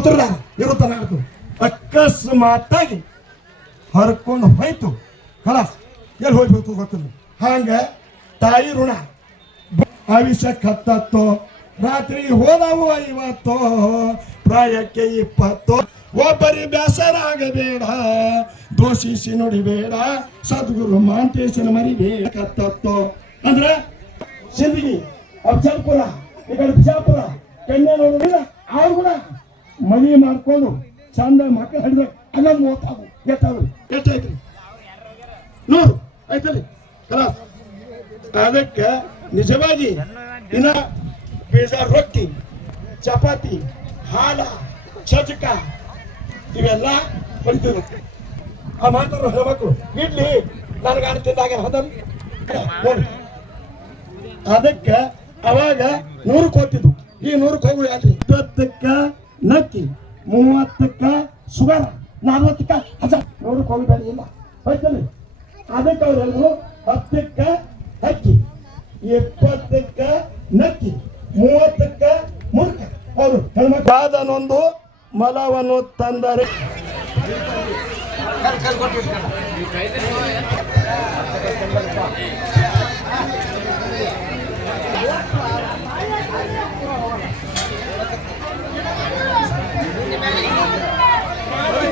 ಕೂತ್ರದಾಗ ಇರುತ್ತಾನ ಅಕಸ್ಮಾತಾಗಿ ಹರ್ಕೊಂಡು ಹೋಯ್ತು ಕಳಸ್ ಎಲ್ಲಿ ಹೋಗ್ಬೇಕು ಗೊತ್ತಿಲ್ಲ ಹಂಗೆ ತಾಯಿ ಋಣ ಆವಿಷ ಕತ್ತತ್ತೋ ರಾತ್ರಿ ಹೋದವು ಐವತ್ತೋ ಪ್ರಾಯಕ್ಕೆ ಇಪ್ಪತ್ತೋ ಒಬ್ಬರಿ ಬೇಸರಾಗಬೇಡ ಆಗಬೇಡ ದೋಷಿಸಿ ನೋಡಿಬೇಡ ಸದ್ಗುರು ಮಾಂತೇಶನ ಮರಿಬೇಡ ಕತ್ತತ್ತೋ ಅಂದ್ರೆ ಸಿಂದಗಿ ಅಫ್ಜಲ್ಪುರ ಈಗ ಕಡೆ ಬಿಜಾಪುರ ಕನ್ಯಾ ನೋಡಿಲ್ಲ ಆರು ಕೂಡ ಮನಿ ಮಾಡ್ಕೊಂಡು ಚಂದ ಮಕ್ಕಳು ಹಿಡಿದ್ರೆ ಅಲ್ಲ ಮೂವತ್ತಾಗು ಎಷ್ಟಾದ್ರು ಎಷ್ಟಾಯ್ತ್ರಿ ನೂರು ಆಯ್ತಲ್ಲಿ ಅದಕ್ಕೆ ನಿಜವಾಗಿ ದಿನ ಬೀಜ ರೊಟ್ಟಿ ಚಪಾತಿ ಹಾಲ ಚಚಕ ಇವೆಲ್ಲ ಬರಿತೀವಿ ಆ ಮಾತಾಡ್ರು ಹೆಣ್ಮಕ್ಳು ಇಡ್ಲಿ ನನಗೆ ಆರು ತಿಂದಾಗ ಅದಕ್ಕೆ ಅವಾಗ ನೂರಕ್ಕೆ ಹೋಗ್ತಿದ್ವು ಈ ನೂರಕ್ಕೆ ಹೋಗುವ ಯಾಕ್ರಿ ಇಪ್ಪತ್ತಕ್ಕೆ ನಕ್ಕಿ ಮೂವತ್ತಕ್ಕ ಸುಗರ ನಲ್ವತ್ತಕ್ಕ ಹಜ ನೋಡಕ್ಕೆ ಹೋಗ್ಬೇಡಿ ಇಲ್ಲ ಹೋಯ್ತಲ್ಲಿ ಅದಕ್ಕೆ ಅವರೆಲ್ಲರೂ ಹತ್ತಕ್ಕ ಅಕ್ಕಿ ಎಪ್ಪತ್ತಕ್ಕ ನಕ್ಕಿ ಮೂವತ್ತಕ್ಕ ಮುರ್ಕ ಅವರು ಕಾದನೊಂದು ಮಲವನ್ನು ತಂದರೆ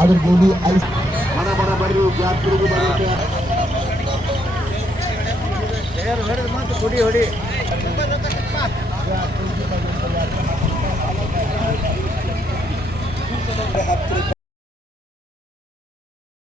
ಅದ್ರ ಗೋಧಿ ಐಸ್ ಬಡ ಬಡ ಬರ್ರಿ ಜಾತ್ರೆಗೆ ಬರೋಕೆ ಹೊಡಿ ಹೊಡಿ